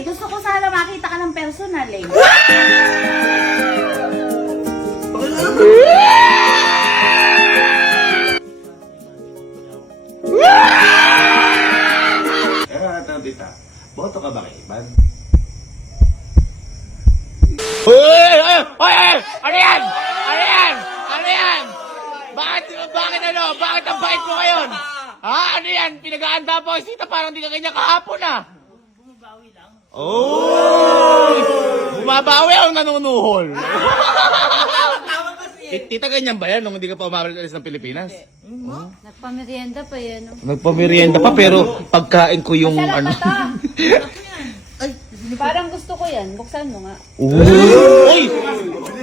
Eh gusto ko sana makita ka ng personal eh. Pero natanong tita, boto ka ba kay! Uy! Uy! Uy! Ano yan? Ano yan? Ano yan? Bakit, bakit ano? Bakit ang bait mo ngayon? Ha? Ano yan? Pinag-aanda pa ako sita parang di ka kanya kahapon ah. Bumabawi lang. Oh! Bumabawi o nanunuhol? Ti- Tita, ganyan ba yan nung hindi ka pa umabalik ng Pilipinas? Nagpamerienda pa yan. oh. Nagpamerienda pa pero pagkain ko yung Sarap ano. ata. Parang gusto ko yan. Buksan mo nga. Uy!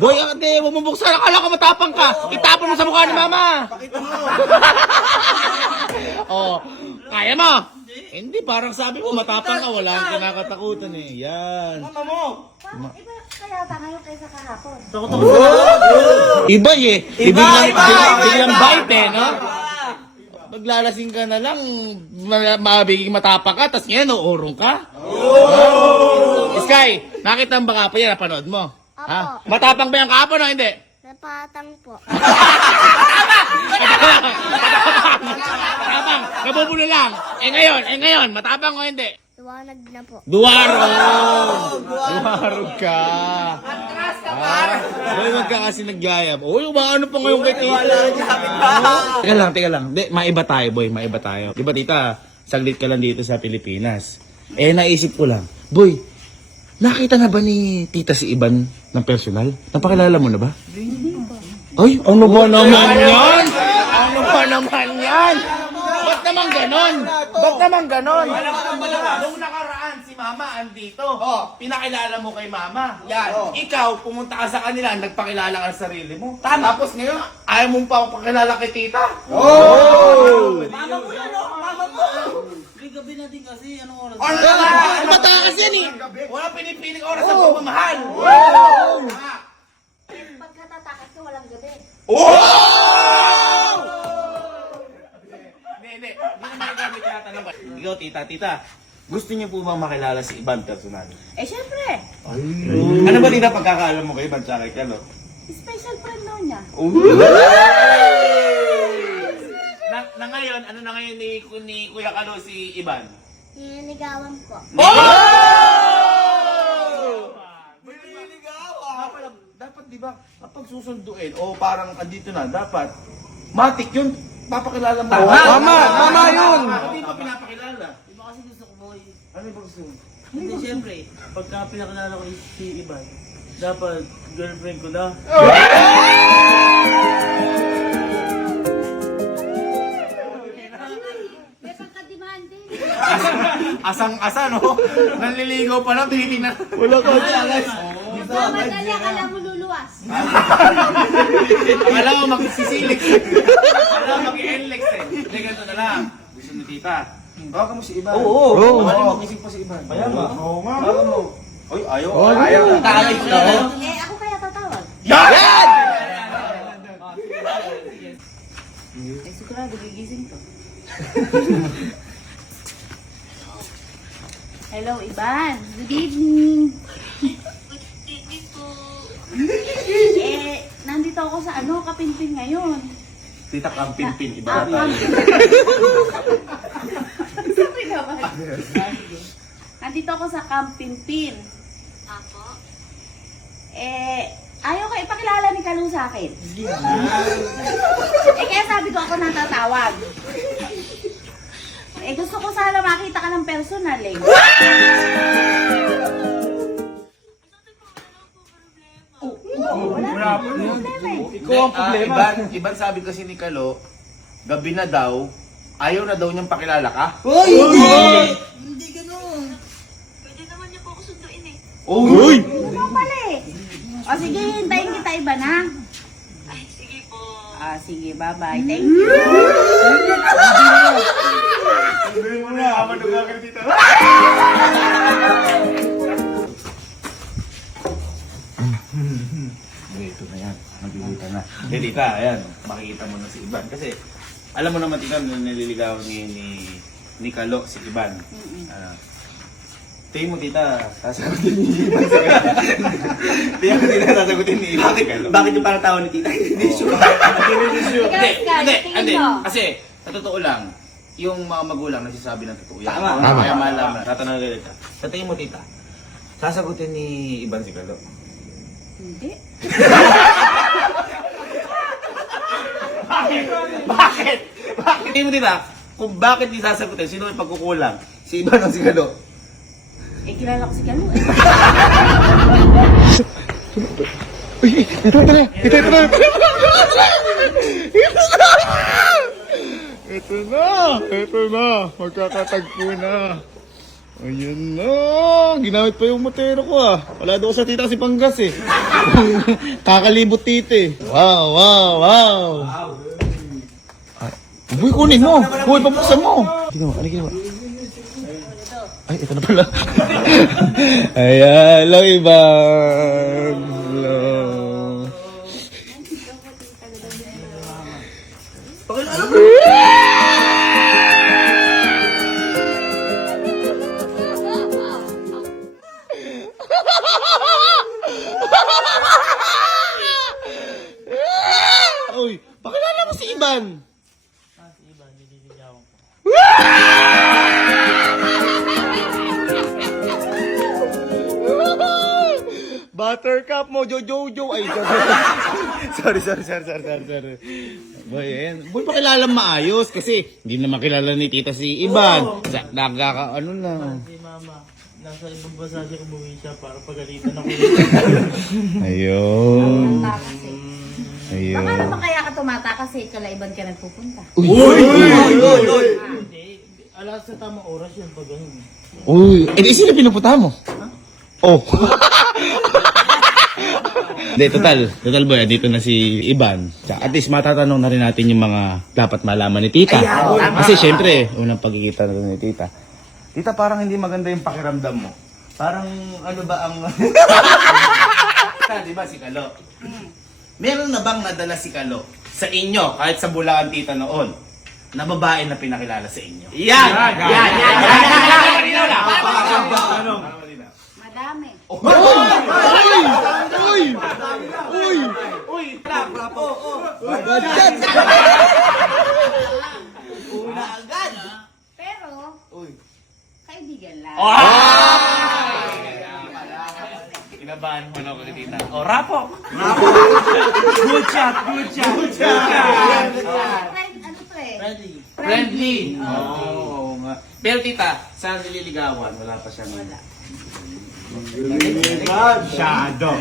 Boy, ate, huwag mo buksan. Akala ko matapang ka. Itapon mo sa mukha ni mama. oh, kaya mo? Hindi, parang sabi mo, matapang ka. Wala kang kinakatakutan eh. Yan. Parang iba kaya ngayon kaysa kahapon. Iba eh. Ibiglang, biglang, biglang bite eh, no? Maglalasing ka na lang, ma- mabiging matapang ka, tapos ngayon, uurong ka? Oh! Sky, nakita mo ba ka pa yan? Napanood mo? Ha? Matapang ba yung kapon o hindi? Napatang po. matapang, nabubulo lang. Eh ngayon, eh ngayon, matapang o hindi? Luwanag na po. Duwarog! Duwarog ka! Ah, Boy, wag ka kasi nagyayab. Uy, ano pa ngayon kay tita? Teka lang, teka lang. Di, maiba tayo, boy. Maiba tayo. Di ba, tita? Saglit ka lang dito sa Pilipinas. Eh, naisip ko lang. Boy, nakita na ba ni tita si Iban ng personal? Napakilala mo na ba? Ay, ano ba naman yan? Ano ba naman yan? Ba't naman ganon? Ba't naman ganon? Nung nakaraan, si Mama andito. Pinakilala mo kay Mama. Yan. Ikaw, pumunta ka sa kanila, nagpakilala ka sa sarili mo. Tapos ngayon, ayaw mong pa pakilala kay tita. Oh! Ano na? Matakas yan eh. Wala pinipiling oras sa pagmamahal. Pagkatatakas ko walang gabi. Oh! Hindi, hindi. Hindi naman nagamit yung tanong ko. Ikaw, tita, tita. Gusto niyo po bang makilala si Iban personal? Eh syempre, Ano ba tita pagkakaalam mo kay tsaka kay Carlo? special friend daw niya. na, na ngayon, ano na ngayon ni, ni Kuya Kalo si Iban? Nililigawan po. Dapat, dapat di ba, kapag susunduin o parang andito na, dapat matik yun, papakilala mo. Tama, tama yun. Hindi pa pinapakilala. Iba kasi gusto ko boy. Ano ba gusto mo? Hindi siyempre, pagka pinakilala ko si Iban, dapat girlfriend ko na. Asang-asa, no? Nanliligaw pa lang, tinitingnan. Wala ka alas. Madali akala mo luluwas. Akala mo magsisilik. Akala mo mag-enlex eh. Hindi, ganito na lang. Gusto ni tita. Bawagan mo si Iban. Oo, oo. Oo. Bawalin mo, gising pa si Iban. Kaya ba? Oo nga. Bawagan mo. Oy, ayaw. Ayaw. ayaw. Ayaw. Eh ako kaya tatawag. Yan! Eh sigurado gigising to. Hello, Iban. Good evening. eh, nandito ako sa ano, Kapinpin ngayon. Tita kang pinpin, iba Ah, na tayo. Sabi naman. Nandito ako sa Camp Pimpin. Apo. Eh, ayaw ka ipakilala ni Kalu sa akin. eh, kaya sabi ko ako natatawag. Eh, gusto ko sana makita ka ng personal eh. Wala problema eh. Ikaw ang problema. Iban, Iban sabi kasi ni Kalo, gabi na daw, ayaw na daw niyang pakilala ka. Uy! Hindi ganun. Uy! Ano pala eh? O sige, hintayin kita iba na. Ay, sige po. Ah, sige, bye-bye. Thank you. Sabihin mo na, aman na ka dito. Ito na yan, maglilita na. Tita, ayan, makikita mo na si Iban. Kasi, alam mo naman, tita, na nililigaw ni, ni, ni Kalo si Iban. Ah, Tingin mo, tita, sasagutin ni Iban si Kalo. Tingin mo, tita, sasagutin ni Iban si Kalo. Bakit yung parang tawa ni tita? Hindi sure. Hindi sure. Hindi, hindi. Kasi, sa totoo lang, yung mga magulang nagsasabi ng totoo yan. Tama. Tama. Kaya malaman. Tatanong ka tita. Sa tingin mo, tita, sasagutin ni Iban si Kalo. Hindi. Bakit? Bakit? Tingin mo, tita, kung bakit di sasagutin, sino may pagkukulang? Si Iban o si Kalo? Eh, kilala ko si Kalu eh. Uy, ito, ito na! Ito, ito na! Ito na! Ito na! Ito na! Magkakatagpo na! Ayun na! Ginamit pa yung motero ko ah. Wala daw sa tita kasi panggas eh. Kakalibot tita eh. Wow, wow, wow! Ay, Uy, kunin mo! Uy, pabuksan mo! Tingnan mo, ano ginawa? Ay, ito na pala. Ayan, hello, Iban. Hello. Uy, sorry, sorry, sorry, sorry, sorry, sorry. Boy, ayan. Boy, pakilala maayos kasi hindi naman kilala ni tita si Iban. Sa, nagkaka, ano na. Si Mama, nasa ibang bansa siya umuwi siya para pagalitan ako. Ayun. Ayun. Baka naman kaya ka tumata kasi kalaiban ka nagpupunta. Uy! Uy! Hindi, alas sa tamang oras yun pag ganun. Uy! Eh, di sino pinupunta mo? Oh. Hindi, total. Total boy, dito na si Iban. Tsaka At least matatanong na rin natin yung mga dapat malaman ni tita. Kasi syempre, unang pagkikita na rin ni tita. Tita, parang hindi maganda yung pakiramdam mo. Parang ano ba ang... Tita, di ba si Kalo? Meron na bang nadala si Kalo sa inyo, kahit sa Bulacan tita noon, na babae na pinakilala sa inyo? Yan! Yan! Yan! Yan! Yan! Madami. Uy! Uy! Uy! Uy, trap, trap, oh, oh. Pero, kaibigan lang. Kinabahan mo na ako ni tita. O, rapo! Good shot, good shot, good shot. Friend, ano to eh? Ready. Friendly! Oo oo nga. Pero tita, sa nililigawan, wala pa siyang... Wala. Shadow.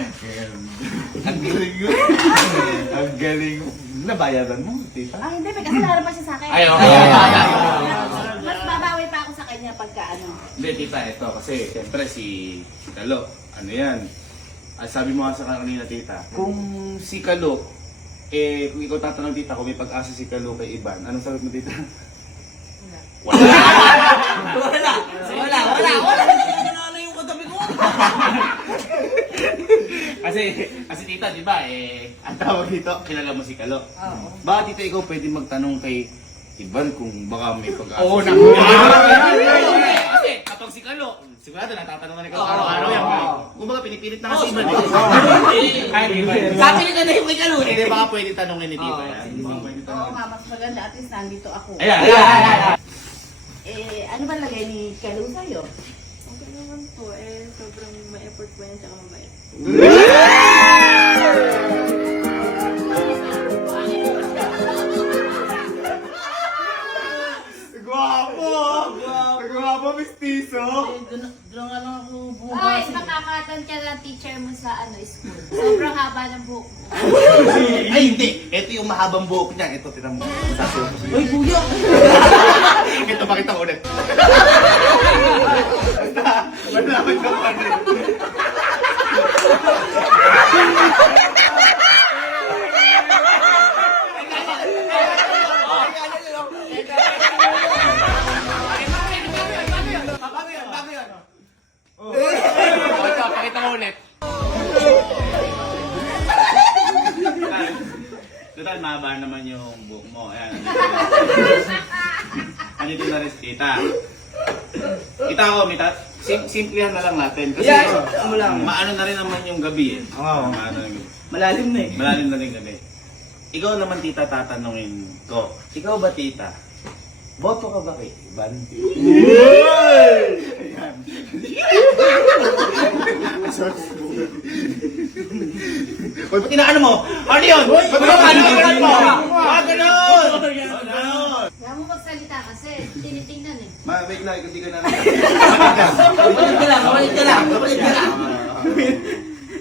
Ang galing mo. Ang galing mo. Nabayaran mo, tita. Ah, hindi. May kasalanan pa siya sa akin. Ay, okay. Mas babawi pa ako sa kanya pagka ano. Hindi, tita, ito kasi siyempre si, si Kalo, ano yan? Ah, sabi mo nga sa kanina, tita, kung si Kalo, eh, kung ikaw tatanong tita, kung may pag-asa si Kalo kay Iban, anong sagot mo, tita? Wala. Wala. Wala. Wala. Wala. Wala yung katabi ko. Kasi, kasi tita, di ba, eh, ang tawag dito, kilala mo si Kalo. Oo. Baka tita, ikaw pwede magtanong kay Iban kung baka may pag-asa. Oo, naku. Kasi kapag si Kalo, sigurado natatanong na ni Kalo araw-araw yan. Kung baka pinipilit na kasi Iban. eh. Kahit Iban. Sabi ni Kalo yung kay Kalo. Hindi, baka pwede tanongin ni Tita yan. Baka pwede Oo tanongin. nga, mas maganda. At least nandito ako. Ayan, ayan, ayan. Eh, ano ba lagay ni Kalu sa'yo? Okay naman po, eh, sobrang may effort po yan, tsaka mabait. Gwapo! Gwapo, mistiso! Doon nga lang ako Ay, bumabasa. makakatan ka ng teacher mo sa ano school. Sobrang haba ng buhok mo. Ay, hindi. Ito yung mahabang buhok niya. Ito, tira mo. Uy, kuya! Ito, pakita ko ulit. Basta, malaman ka pa rin. Ito, pakita ko ulit. Total, mahaba naman yung buhok mo. Ayan. Andito na rin si tita. Kita ko, may ta- sim simplihan na lang natin. Kasi Yeah, ano lang. maano na rin naman yung gabi eh. Oo. Maano na yung. Malalim na eh. Malalim na rin gabi. Ikaw naman tita tatanungin ko. Ikaw ba tita? Boto ka ba kay Ivan? Ayan. Uy, ba't inaano mo? Ano yun? Ba't ano ano mo? Wag ganon! Wag ganon! Kaya mo magsalita kasi tinitingnan wait lang, hindi ka na Kapatid ka lang, kapatid ka lang, kapatid ka lang.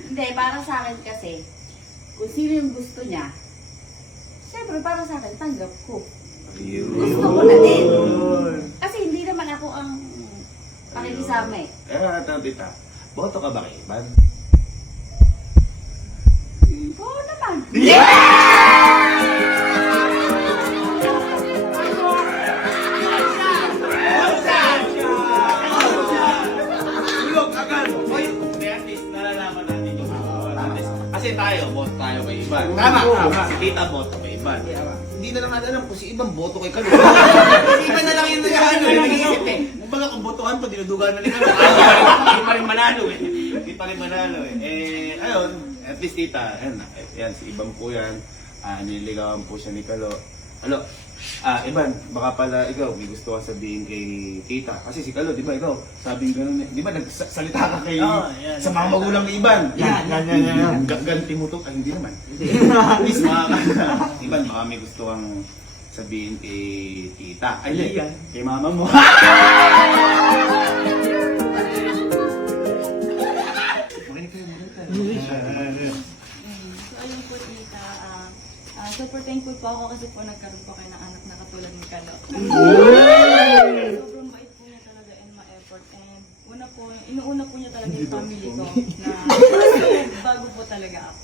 Hindi, para sa akin kasi, kung sino yung gusto niya, syempre para sa akin, tanggap ko. Gusto ko na din. Kasi hindi naman ako ang pakikisama eh. Eh, ito, tita. Boto ka ba kay Ivan? Oo naman. Tulog Tama, tama. Si tita, boto kay Ivan. Hindi na lang natin alam kung si Ivan boto kay Kalo. Iba na lang yung nag-ano, nag-iisip eh. Kumbaga kung botohan pa, dinudugan na ni Kalo. Hindi pa rin manalo eh. Hindi pa rin manalo eh. Eh, ayun, at least tita, ayun, yan, si Ivan po yan. Ah, nililigawan po siya ni Kalo. Alo, ah, Ivan, baka pala ikaw, may gusto ka sabihin kay tita. Kasi si Kalo, di ba ikaw, sabing gano'n eh. Di ba nagsalita ka kay, Oo, yan. sa mga magulang ni Ivan? Yan, yan, yan, yan, yan. Ga- Ganti mo to? Ay, hindi naman. At least mga, Ivan, baka may gusto kang sabihin kay tita. Ay. Yan. Kay mama mo. po ako kasi po nagkaroon po kayo ng anak na katulad ni Kalo. Sobrang bait po niya talaga and ma-effort. And una po, inuuna po niya talaga yung family ko na bago po talaga ako.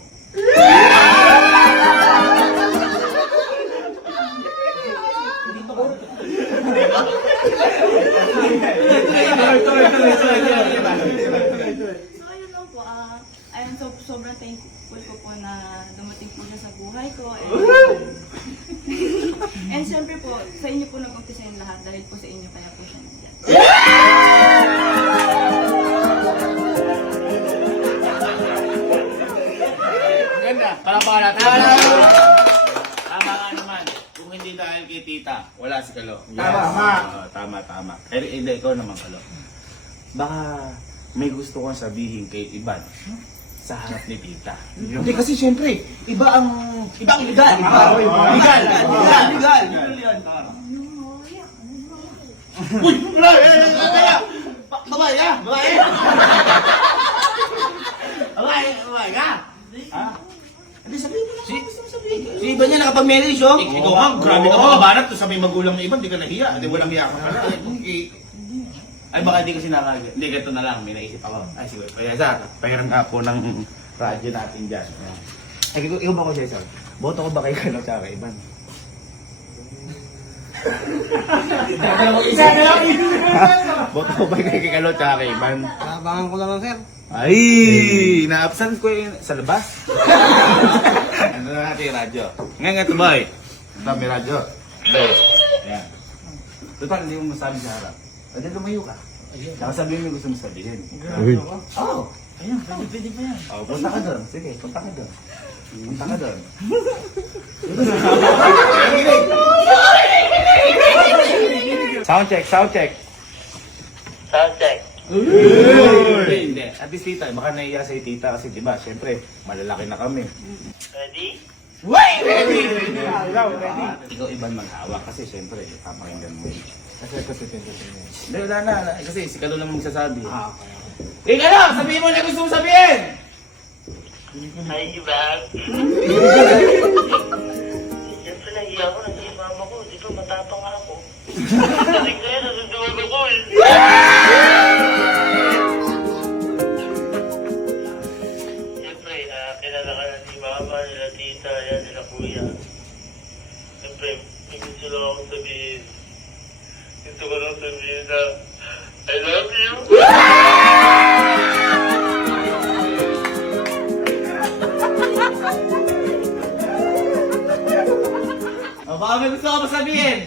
So, ayun lang po. ah ayun, so, sobrang thankful ko po na dumating po siya sa buhay ko. And, po, sa inyo po nag-umpisa yung lahat dahil po sa inyo kaya po siya nandiyan. Ganda. Palakpakan natin. Tama nga naman. Kung hindi dahil kay tita, wala si Kalo. Tama, tama. Oo, tama, tama. Pero hindi, ikaw naman Kalo. Baka may gusto kang sabihin kay Iban sa harap ni tita. Hindi kasi syempre, iba ang iba ang legal. Iba, legal. Legal. Legal. Uy! Wala! eh, eh, eh! Ba- Babae ah! Babae! Babae! Babae ka! Ha? Hindi sabihin mo na kung gusto mo sabihin. Si Iba niya nakapag-marriage, oh. Ik- Ikaw nga, grabe ka mga banat to sa may magulang na iba, hindi ka nahiya. Hindi walang hiya ka pala. Ay, baka hindi ko sinakag. Hindi, ganito na lang. May naisip ako. Ay, sige. Kaya sa, pahiram nga po ng radyo natin dyan. Ay, ikaw, ikaw ba ko, Cesar? Boto ko ba kay Kano tsaka kay Iban? Boto ko ba kay Kano tsaka kay Iban? Abangan ko lang, sir. Ay, na-absent ko yun sa labas. ano na natin yung radyo? Ngayon nga ito, boy. Ito, may radyo. Boy. Ayan. Total, hindi mo masabi sa harap. Pwede lumayo ka. Saka sabihin mo gusto mo sabihin. Oo. Oh, Ayun, pwede, pwede pa yan. oh, punta ka doon. Sige, punta ka doon. Punta ka doon. sound check, sound check. Sound check. Hindi, hindi. At least tita, baka naiya sa tita kasi di ba, syempre, malalaki na kami. Ready? Wait! Ready! ready. Ikaw iban maghawak kasi syempre, papakinggan mo yun. Kasi ito si Tito wala na. Kasi si Kalo lang magsasabi. Ah, okay. Eh, Kalo! Sabihin mo na gusto mong sabihin! Hi, Ibag. Siyempre, nahiya ako. Nandiyan yung mama ko. Di ba matapang ako? Kasi kaya nasusunod ako eh. Siyempre, uh, kilala ka na ni mama, nila tita, yan, nila kuya. Siyempre, may gusto lang akong sabihin. Gusto ko lang sabihin na I love you. Baka may gusto ka sabihin?